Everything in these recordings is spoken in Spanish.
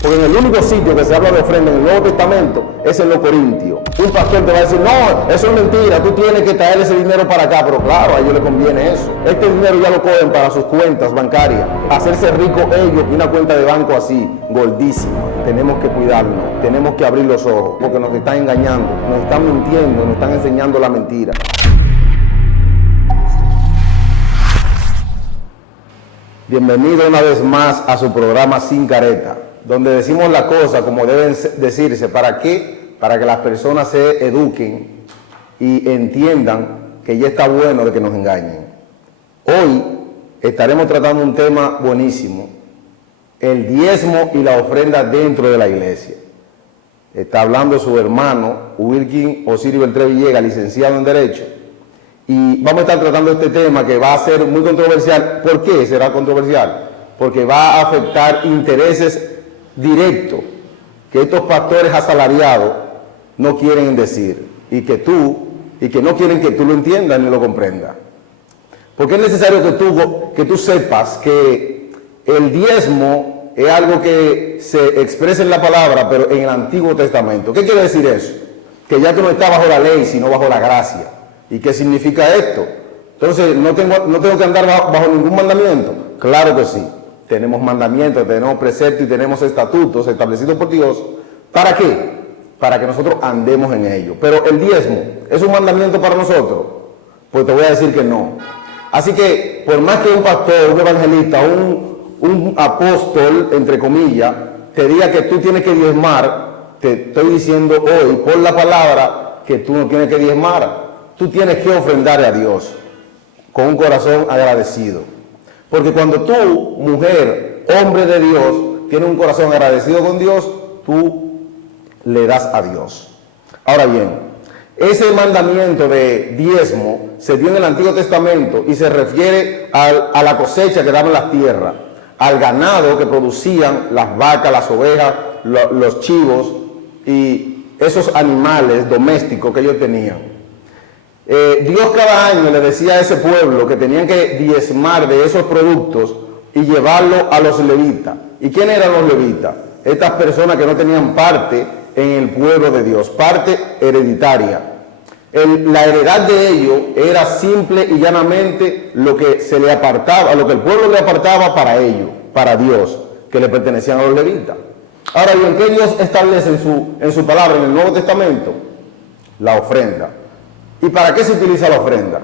Porque en el único sitio que se habla de ofrenda en el Nuevo Testamento es en los Corintios. Un pastor te va a decir, no, eso es mentira, tú tienes que traer ese dinero para acá, pero claro, a ellos les conviene eso. Este dinero ya lo cogen para sus cuentas bancarias, hacerse rico ellos y una cuenta de banco así, gordísima. Tenemos que cuidarnos, tenemos que abrir los ojos, porque nos están engañando, nos están mintiendo, nos están enseñando la mentira. Bienvenido una vez más a su programa Sin Careta, donde decimos la cosa como deben decirse. ¿Para qué? Para que las personas se eduquen y entiendan que ya está bueno de que nos engañen. Hoy estaremos tratando un tema buenísimo, el diezmo y la ofrenda dentro de la iglesia. Está hablando su hermano Wilkin Osiris Beltré Villegas, licenciado en Derecho, y vamos a estar tratando este tema que va a ser muy controversial. ¿Por qué será controversial? Porque va a afectar intereses directos que estos pastores asalariados no quieren decir y que no quieren que tú lo entiendas ni lo comprendas. Porque es necesario que tú sepas que el diezmo es algo que se expresa en la palabra, pero en el Antiguo Testamento. ¿Qué quiere decir eso? Que ya tú no estás bajo la ley, sino bajo la gracia. ¿Y qué significa esto? Entonces, ¿no tengo que andar bajo ningún mandamiento? Claro que sí. Tenemos mandamientos, tenemos preceptos y tenemos estatutos establecidos por Dios. ¿Para qué? Para que nosotros andemos en ello. Pero el diezmo, ¿es un mandamiento para nosotros? Pues te voy a decir que no. Así que, por más que un pastor, un evangelista, un apóstol, entre comillas, te diga que tú tienes que diezmar, te estoy diciendo hoy, por la palabra, que tú no tienes que diezmar. Tú tienes que ofrendar a Dios con un corazón agradecido. Porque cuando tú, mujer, hombre de Dios, tienes un corazón agradecido con Dios, tú le das a Dios. Ahora bien, ese mandamiento de diezmo se dio en el Antiguo Testamento y se refiere a la cosecha que daban las tierras, al ganado que producían las vacas, las ovejas, los chivos y esos animales domésticos que ellos tenían. Dios cada año le decía a ese pueblo que tenían que diezmar de esos productos y llevarlo a los levitas. ¿Y quiénes eran los levitas? Estas personas que no tenían parte en el pueblo de Dios, parte hereditaria. La heredad de ellos era simple y llanamente lo que se le apartaba, lo que el pueblo le apartaba para ellos, para Dios, que le pertenecían a los levitas. Ahora bien, ¿qué Dios establece en su palabra en el Nuevo Testamento? La ofrenda. ¿Y para qué se utiliza la ofrenda?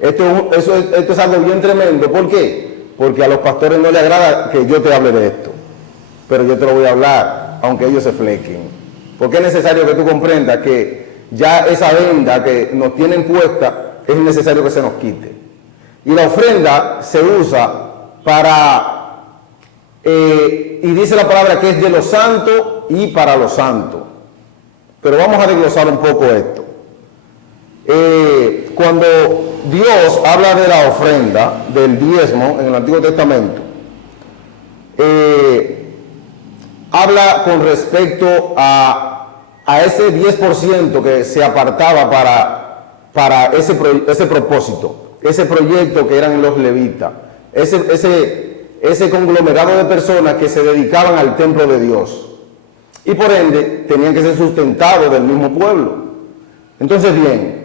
Esto es algo bien tremendo. ¿Por qué? Porque a los pastores no les agrada que yo te hable de esto. Pero yo te lo voy a hablar, aunque ellos se flequen. Porque es necesario que tú comprendas que ya esa venda que nos tienen puesta, es necesario que se nos quite. Y la ofrenda se usa para, y dice la palabra que es de los santos y para los santos. Pero vamos a desglosar un poco esto. Cuando Dios habla de la ofrenda, del diezmo en el Antiguo Testamento, habla con respecto a ese 10% que se apartaba para ese propósito, ese proyecto que eran los levitas, ese conglomerado de personas que se dedicaban al templo de Dios y por ende tenían que ser sustentados del mismo pueblo. Entonces bien,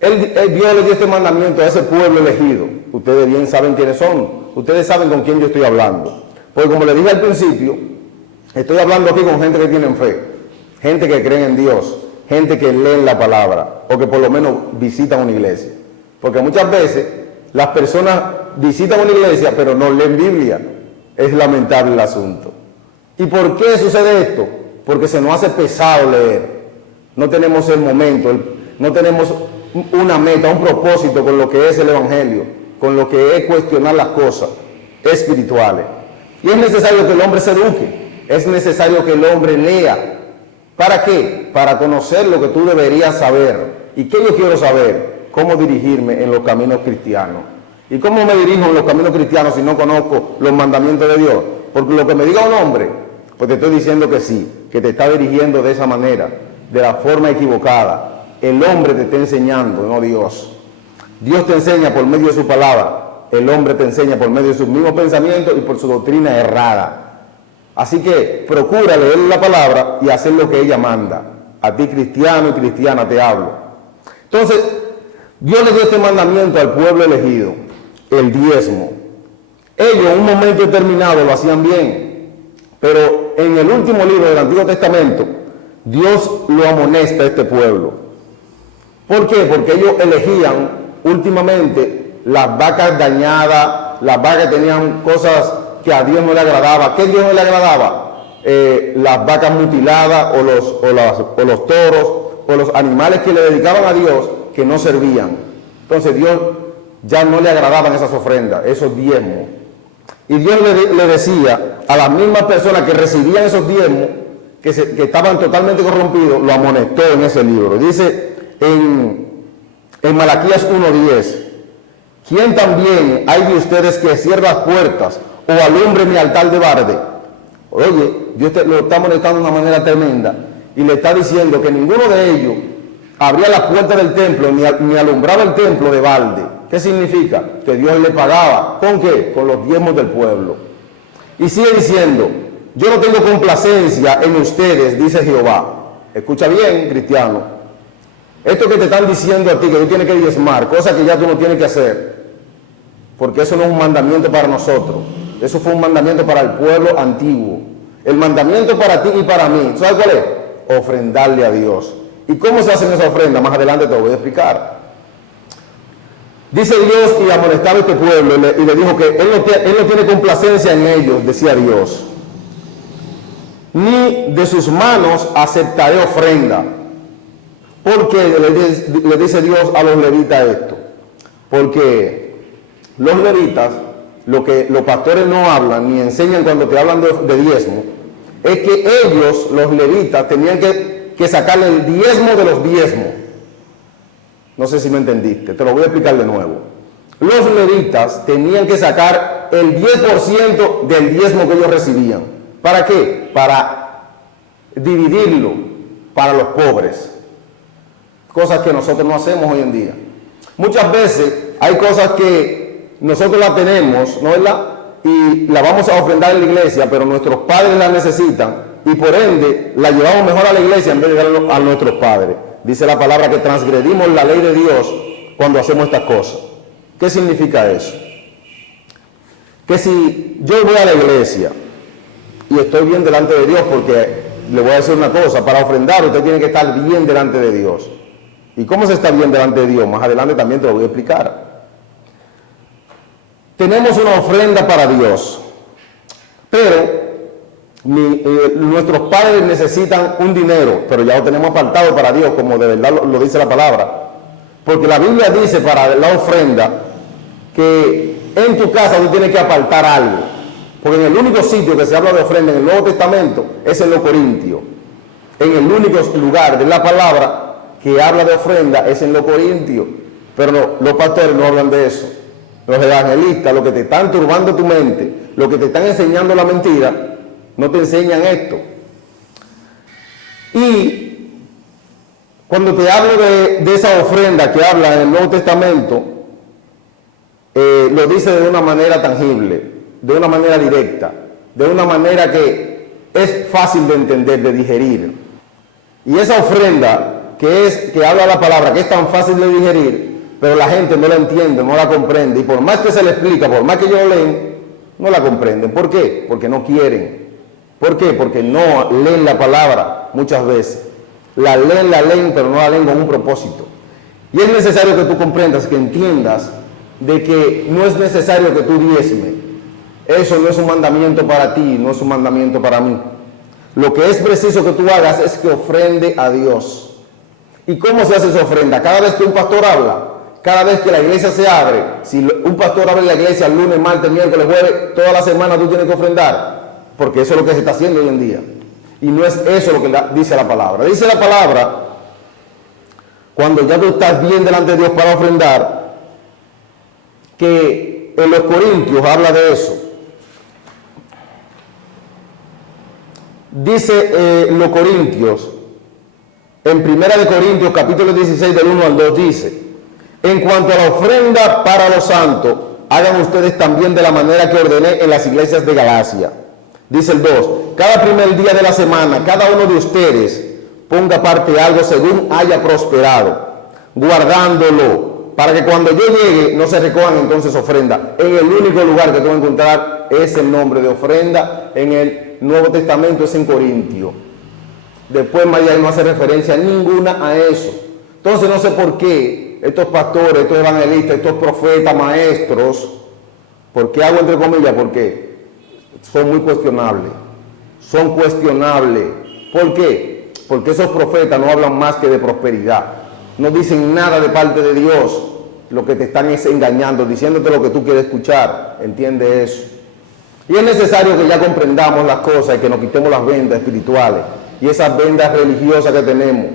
Dios le dio este mandamiento a ese pueblo elegido. Ustedes bien saben quiénes son. Ustedes saben con quién yo estoy hablando. Porque como le dije al principio, estoy hablando aquí con gente que tienen fe, gente que cree en Dios, gente que lee la palabra o que por lo menos visitan una iglesia. Porque muchas veces las personas visitan una iglesia pero no leen Biblia. Es lamentable el asunto. ¿Y por qué sucede esto? Porque se nos hace pesado leer. No tenemos el momento, no tenemos una meta, un propósito con lo que es el Evangelio, con lo que es cuestionar las cosas espirituales. Y es necesario que el hombre se eduque, es necesario que el hombre lea. ¿Para qué? Para conocer lo que tú deberías saber. ¿Y qué yo quiero saber? Cómo dirigirme en los caminos cristianos. ¿Y cómo me dirijo en los caminos cristianos si no conozco los mandamientos de Dios? Porque lo que me diga un hombre, pues te estoy diciendo que sí, que te está dirigiendo de esa manera, de la forma equivocada. El hombre te está enseñando, no Dios. Dios te enseña por medio de su palabra. El hombre te enseña por medio de sus mismos pensamientos y por su doctrina errada. Así que procura leer la palabra y hacer lo que ella manda. A ti, cristiano y cristiana, te hablo. Entonces, Dios le dio este mandamiento al pueblo elegido, el diezmo. Ellos en un momento determinado lo hacían bien, pero en el último libro del Antiguo Testamento, Dios lo amonesta a este pueblo. ¿Por qué? Porque ellos elegían últimamente las vacas dañadas, las vacas que tenían cosas que a Dios no le agradaba. ¿Qué Dios no le agradaba? Las vacas mutiladas o los toros o los animales que le dedicaban a Dios que no servían. Entonces Dios ya no le agradaban esas ofrendas, esos diezmos. Y Dios le decía a las mismas personas que recibían esos diezmos, que estaban totalmente corrompidos, lo amonestó en ese libro. Dice en Malaquías 1:10, ¿quién también hay de ustedes que cierre las puertas o alumbre mi altar de barde? Oye, Dios lo está amonestando de una manera tremenda y le está diciendo que ninguno de ellos abría las puertas del templo ni alumbraba el templo de balde. ¿Qué significa? Que Dios le pagaba. ¿Con qué? Con los diezmos del pueblo. Y sigue diciendo, yo no tengo complacencia en ustedes, dice Jehová. Escucha bien, cristiano. Esto que te están diciendo a ti, que tú tienes que diezmar, cosa que ya tú no tienes que hacer, porque eso no es un mandamiento para nosotros. Eso fue un mandamiento para el pueblo antiguo. El mandamiento para ti y para mí, ¿sabes cuál es? Ofrendarle a Dios. ¿Y cómo se hacen esa ofrenda? Más adelante te lo voy a explicar. Dice Dios y amonestaba a este pueblo y le dijo que él no tiene complacencia en ellos, decía Dios. Ni de sus manos aceptaré ofrenda. ¿Por qué le dice Dios a los levitas esto? Porque los levitas, lo que los pastores no hablan ni enseñan cuando te hablan de diezmo, es que ellos, los levitas, tenían que sacarle el diezmo de los diezmos. No sé si me entendiste, te lo voy a explicar de nuevo. Los levitas tenían que sacar el 10% del diezmo que ellos recibían. ¿Para qué? Para dividirlo para los pobres. Cosas que nosotros no hacemos hoy en día. Muchas veces hay cosas que nosotros las tenemos, ¿no es verdad? Y la vamos a ofrendar en la iglesia, pero nuestros padres la necesitan y por ende la llevamos mejor a la iglesia en vez de darla a nuestros padres. Dice la palabra que transgredimos la ley de Dios cuando hacemos estas cosas. ¿Qué significa eso? Que si yo voy a la iglesia y estoy bien delante de Dios, porque le voy a decir una cosa, para ofrendar usted tiene que estar bien delante de Dios. ¿Y cómo se está bien delante de Dios? Más adelante también te lo voy a explicar. Tenemos una ofrenda para Dios, pero nuestros padres necesitan un dinero, pero ya lo tenemos apartado para Dios, como de verdad lo dice la palabra. Porque la Biblia dice para la ofrenda que en tu casa tú tienes que apartar algo. Porque en el único sitio que se habla de ofrenda en el Nuevo Testamento es en los Corintios. En el único lugar de la palabra que habla de ofrenda es en los Corintios. Pero no, los pastores no hablan de eso. Los evangelistas, los que te están turbando tu mente, los que te están enseñando la mentira, no te enseñan esto. Y cuando te hablo de esa ofrenda que habla en el Nuevo Testamento, lo dice de una manera tangible, de una manera directa, de una manera que es fácil de entender, de digerir. Y esa ofrenda que habla la palabra, que es tan fácil de digerir, pero la gente no la entiende, no la comprende, y por más que se le explica, por más que ellos leen, no la comprenden. ¿Por qué? Porque no quieren. ¿Por qué? Porque no leen la palabra muchas veces. La leen, pero no la leen con un propósito. Y es necesario que tú comprendas, que entiendas de que no es necesario que tú diezmes. Eso no es un mandamiento para ti, no es un mandamiento para mí. Lo que es preciso que tú hagas es que ofrende a Dios. ¿Y cómo se hace esa ofrenda? Cada vez que un pastor habla, cada vez que la iglesia se abre, si un pastor abre la iglesia el lunes, martes, miércoles, jueves, toda la semana tú tienes que ofrendar. Porque eso es lo que se está haciendo hoy en día. Y no es eso lo que dice la palabra. Dice la palabra, cuando ya tú estás bien delante de Dios para ofrendar, que en los Corintios habla de eso. Dice los Corintios, en 1 Corintios capítulo 16 del 1 al 2 dice, en cuanto a la ofrenda para los santos, hagan ustedes también de la manera que ordené en las iglesias de Galacia. Dice el 2, cada primer día de la semana, cada uno de ustedes ponga aparte algo según haya prosperado, guardándolo, para que cuando yo llegue no se recojan entonces ofrenda. En el único lugar que tú vas a encontrar es el nombre de ofrenda en el Nuevo Testamento, es en Corintio. Después María no hace referencia ninguna a eso. Entonces no sé por qué estos pastores, estos evangelistas, estos profetas, maestros, ¿por qué hago entre comillas? Porque son muy cuestionables. Son cuestionables. ¿Por qué? Porque esos profetas no hablan más que de prosperidad. No dicen nada de parte de Dios. Lo que te están es engañando, diciéndote lo que tú quieres escuchar. Entiende eso. Y es necesario que ya comprendamos las cosas y que nos quitemos las vendas espirituales y esas vendas religiosas que tenemos.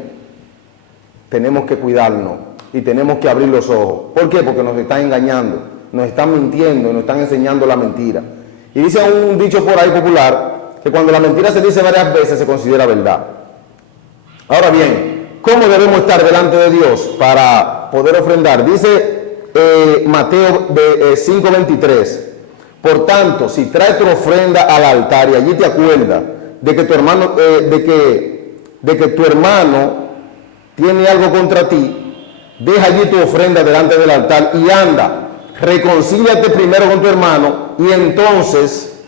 Tenemos que cuidarnos y tenemos que abrir los ojos. ¿Por qué? Porque nos están engañando, nos están mintiendo, nos están enseñando la mentira. Y dice un dicho por ahí popular que cuando la mentira se dice varias veces se considera verdad. Ahora bien, ¿cómo debemos estar delante de Dios para poder ofrendar? Dice Mateo 5:23. Por tanto, si traes tu ofrenda al altar y allí te acuerdas de que tu hermano, de que tu hermano tiene algo contra ti, deja allí tu ofrenda delante del altar y anda, reconcíliate primero con tu hermano y entonces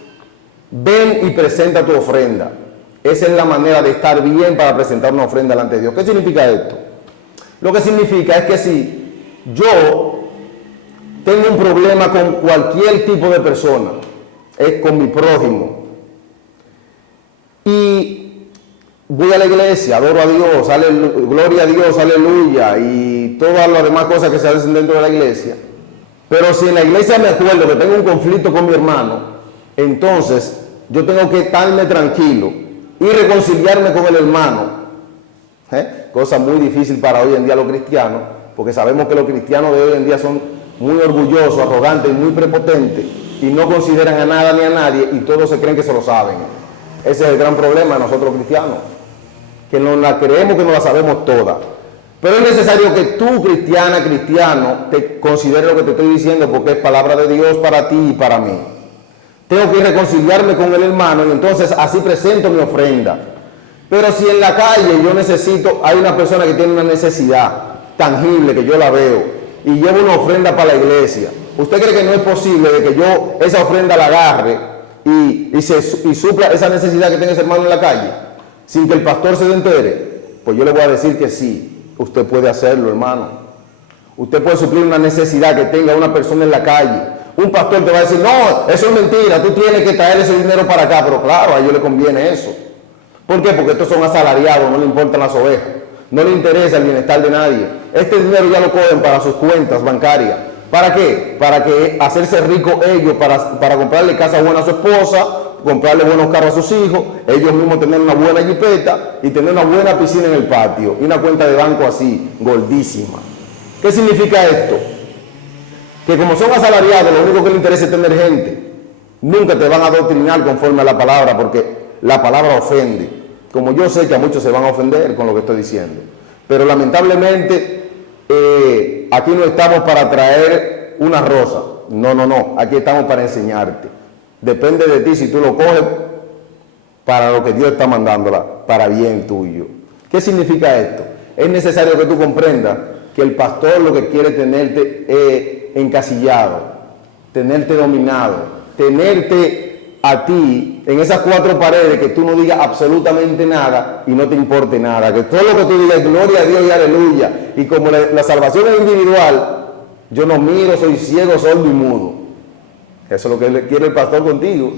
ven y presenta tu ofrenda. Esa es la manera de estar bien para presentar una ofrenda delante de Dios. ¿Qué significa esto? Lo que significa es que si yo tengo un problema con cualquier tipo de persona, es con mi prójimo, y voy a la iglesia, adoro a Dios, gloria a Dios, aleluya, y todas las demás cosas que se hacen dentro de la iglesia, pero si en la iglesia me acuerdo que tengo un conflicto con mi hermano, entonces yo tengo que estarme tranquilo y reconciliarme con el hermano. Cosa muy difícil para hoy en día los cristianos, porque sabemos que los cristianos de hoy en día son muy orgullosos, arrogantes y muy prepotentes, y no consideran a nada ni a nadie, y todos se creen que se lo saben. Ese es el gran problema de nosotros cristianos, que nos la creemos que no la sabemos toda. Pero es necesario que tú, cristiana, cristiano, te consideres lo que te estoy diciendo, porque es palabra de Dios para ti y para mí. Tengo que reconciliarme con el hermano y entonces así presento mi ofrenda. Pero si en la calle yo necesito, hay una persona que tiene una necesidad tangible que yo la veo, y llevo una ofrenda para la iglesia, ¿usted cree que no es posible de que yo esa ofrenda la agarre y supla esa necesidad que tiene ese hermano en la calle sin que el pastor se entere? Pues yo le voy a decir que sí, usted puede hacerlo, hermano. Usted puede suplir una necesidad que tenga una persona en la calle. Un pastor te va a decir, no, eso es mentira, tú tienes que traer ese dinero para acá. Pero claro, a ellos les conviene eso. ¿Por qué? Porque estos son asalariados, no le importan las ovejas, no le interesa el bienestar de nadie. Este dinero ya lo cogen para sus cuentas bancarias. ¿Para qué? Para que hacerse rico ellos, para comprarle casa buena a su esposa, comprarle buenos carros a sus hijos, ellos mismos tener una buena jipeta y tener una buena piscina en el patio y una cuenta de banco así, gordísima. ¿Qué significa esto? Que como son asalariados, lo único que les interesa es tener gente. Nunca te van a adoctrinar conforme a la palabra, porque la palabra ofende. Como yo sé que a muchos se van a ofender con lo que estoy diciendo. Pero lamentablemente, aquí no estamos para traer una rosa. No. Aquí estamos para enseñarte. Depende de ti si tú lo coges para lo que Dios está mandándola, para bien tuyo. ¿Qué significa esto? Es necesario que tú comprendas que el pastor lo que quiere es tenerte encasillado, tenerte dominado, tenerte a ti en esas cuatro paredes, que tú no digas absolutamente nada y no te importe nada, que todo lo que tú digas, gloria a Dios y aleluya, y como la salvación es individual, yo no miro, soy ciego, sordo y mudo. Eso es lo que quiere el pastor contigo,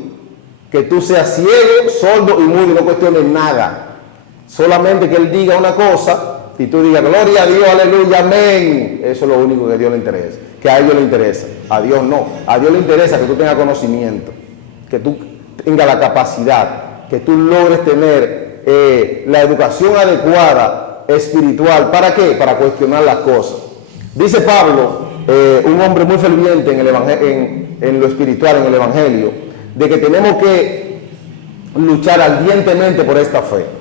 que tú seas ciego, sordo y mudo y no cuestiones nada, solamente que él diga una cosa y tú digas, gloria a Dios, aleluya, amén. Eso es lo único que a Dios le interesa, que a ellos le interesa, a Dios no. A Dios le interesa que tú tengas conocimiento, que tú tengas la capacidad, que tú logres tener la educación adecuada espiritual. ¿Para qué? Para cuestionar las cosas. Dice Pablo, un hombre muy ferviente en lo espiritual, en el Evangelio, de que tenemos que luchar ardientemente por esta fe.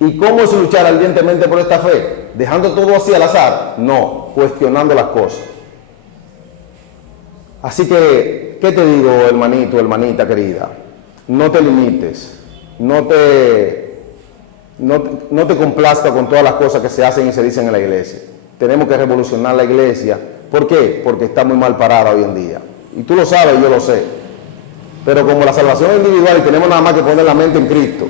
¿Y cómo es luchar ardientemente por esta fe? ¿Dejando todo así al azar? No, cuestionando las cosas. Así que, ¿qué te digo, hermanito, hermanita querida? no te limites, no te complazca con todas las cosas que se hacen y se dicen en la iglesia. Tenemos que revolucionar la iglesia. ¿Por qué? Porque está muy mal parada hoy en día. Y tú lo sabes y yo lo sé. Pero como la salvación es individual y tenemos nada más que poner la mente en Cristo,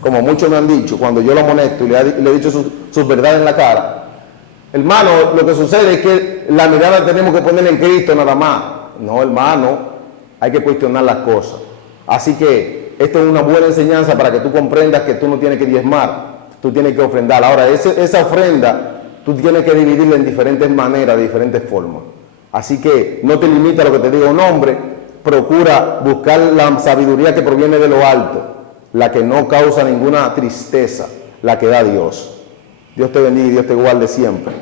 como muchos me han dicho, cuando yo lo amonesto y le he dicho sus verdades en la cara, hermano, lo que sucede es que la mirada tenemos que poner en Cristo nada más. No, hermano, hay que cuestionar las cosas. Así que esto es una buena enseñanza para que tú comprendas que tú no tienes que diezmar, tú tienes que ofrendar. Ahora, esa ofrenda, tú tienes que dividirla en diferentes maneras, de diferentes formas. Así que no te limites a lo que te diga un hombre, procura buscar la sabiduría que proviene de lo alto, la que no causa ninguna tristeza, la que da Dios. Dios te bendiga y Dios te guarde siempre.